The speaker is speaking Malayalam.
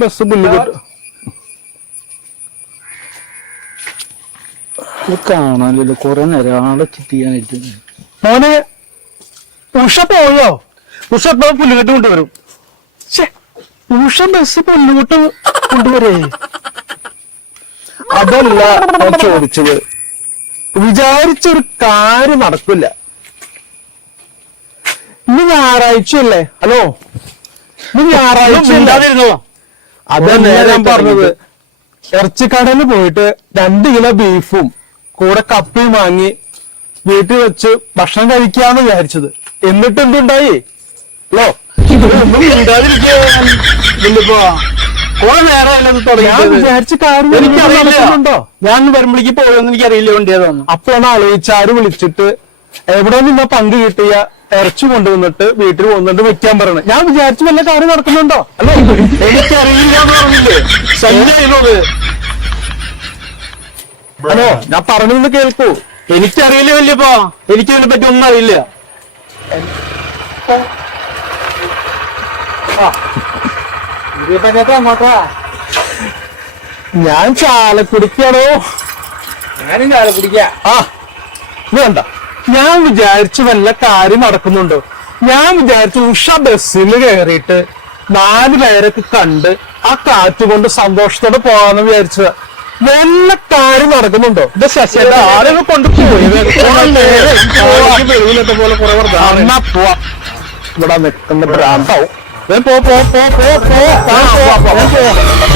ബസ് പുല്ലുകെട്ട് കാണാനല്ലോ കൊറേ നേരം ആളെ ചിട്ടിയാനായിട്ട് മോനെ ഉഷ പോയോ? ഉഷ ഇപ്പൊ പുല്ലുകെട്ട് കൊണ്ടുവരും. ഉഷ ബസ് പുല്ലുകെട്ട് കൊണ്ടുവരേ. അതല്ല ഞാൻ ചോദിച്ചത്. വിചാരിച്ചൊരു കാര്യം നടക്കില്ല. ഇന്ന് ഞായറാഴ്ചയല്ലേ? ഹലോ? ഇന്ന് ഞായറാഴ്ച അതന്നെ ഞാൻ പറഞ്ഞത് ഇറച്ചിക്കടയിൽ പോയിട്ട് രണ്ട് കിലോ ബീഫും കൂടെ കപ്പയും വാങ്ങി വീട്ടിൽ വെച്ച് ഭക്ഷണം കഴിക്കാന്ന് വിചാരിച്ചത്. എന്നിട്ട് എന്തുണ്ടായി? ഹലോ? എനിക്കറിയില്ല? ഞാൻ വരുമ്പോഴേക്ക് പോയെന്ന് എനിക്കറിയില്ല വണ്ടിയതാണ് അപ്പോഴാണ് ആലോചിച്ചാര് വിളിച്ചിട്ട്? എവിടെ നിന്നാ പങ്ക് കിട്ടിയ ഇറച്ചി കൊണ്ടുവന്നിട്ട് വീട്ടിൽ വന്നിട്ട് വെക്കാൻ പറയണം. ഞാൻ വിചാരിച്ചു വല്ല കാര്യം നടക്കുന്നുണ്ടോ? അല്ലെ എനിക്കറിയില്ല എന്ന് പറഞ്ഞില്ലേ ശല്യത് ഹലോ ഞാൻ പറഞ്ഞൊന്ന് കേൾക്കൂ. എനിക്കറിയില്ല വല്യപ്പോ. എനിക്ക് ഇതിനെ പറ്റി ഒന്നും അറിയില്ല. ഞാൻ ചാലക്കുടിക്കാണോ? ഞാനും ചാല കുടിക്കാ ആ വേണ്ട. ഞാൻ വിചാരിച്ചു വല്ല കാര്യം നടക്കുന്നുണ്ടോ? ഞാൻ വിചാരിച്ചു ഉഷ ബസ്സിൽ കയറിയിട്ട് നാല് പേരൊക്കെ കണ്ട് ആ കാറ്റ് കൊണ്ട് സന്തോഷത്തോടെ പോവാന്ന് വിചാരിച്ചത്. വല്ല കാര്യം നടക്കുന്നുണ്ടോ? ഇത് ശശിയുടെ എന്നാ പോവാ. ഇവിടെ നിൽക്കുന്ന ഭ്രാന്താവും. പോ പോ പോ, പോ, പോ, പോ.